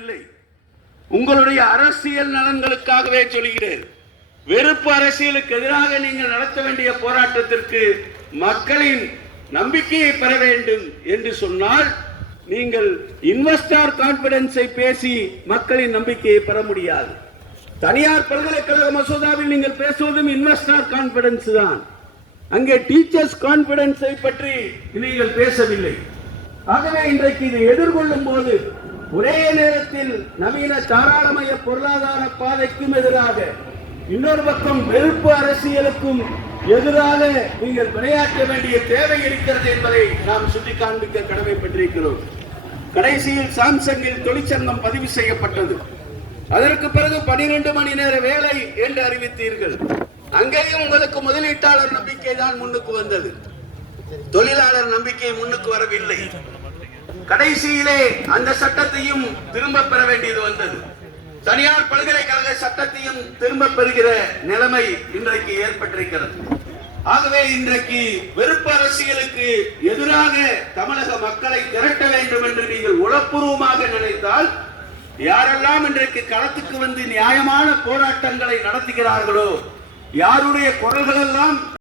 இல்லை, உங்களுடைய அரசியல் நலன்களுக்காகவே சொல்கிறேன். வெறுப்பு அரசியலுக்கு எதிராக நீங்கள் நடத்த வேண்டிய போராட்டத்திற்கு மக்களின் நம்பிக்கையை பெற வேண்டும் என்று சொன்னால் நீங்கள் இன்வெஸ்டர் கான்பிடன்ஸை பேசி மக்களின் நம்பிக்கையை பெற முடியாது. தனியார் பல்கலைக்கழக மசோதாவில் நீங்கள் பேசுவதும் இன்வெஸ்டர் கான்பிடன்ஸ் தான். அங்கே டீச்சர்ஸ் கான்பிடன்ஸை பற்றி நீங்கள் பேசவில்லை. ஆகவே இன்றைக்கு இதை எதிர்கொள்ளும் போது ஒரே நேரத்தில் நவீன தாராளமய பொருளாதார பாதைக்கும் எதிராக, இன்னொரு பக்கம் வெறுப்பு அரசியலுக்கும் எதிராக நீங்கள் விளையாட்ட வேண்டிய தேவை இருக்கிறது என்பதை நாம் சுட்டி காண்பிக்க கடமைப்பட்டிருக்கிறோம். கடைசியில் சாம்சங்கில் தொழிற்சங்கம் பதிவு செய்யப்பட்டது. அதற்கு பிறகு 12 மணி நேர வேலை என்று அறிவித்தீர்கள். அங்கேயும் உங்களுக்கு முதலீட்டாளர் நம்பிக்கை தான் முன்னுக்கு வந்தது, தொழிலாளர் நம்பிக்கை முன்னுக்கு வரவில்லை. கடைசியிலே அந்த சட்டத்தையும் திரும்ப பெற வேண்டியது வந்தது. தனியார் பல்கலைக்கழக சட்டத்தையும் திரும்ப பெறுகிற நிலைமை இன்றைக்கு ஏற்பட்டிருக்கிறது. ஆகவே இன்றைக்கு வெறுப்பு அரசியலுக்கு எதிராக தமிழக மக்களை திரட்ட வேண்டும் என்று நீங்கள் உளப்பூர்வமாக நினைத்தால், யாரெல்லாம் இன்றைக்கு களத்துக்கு வந்து நியாயமான போராட்டங்களை நடத்துகிறார்களோ, யாருடைய குரல்கள் எல்லாம்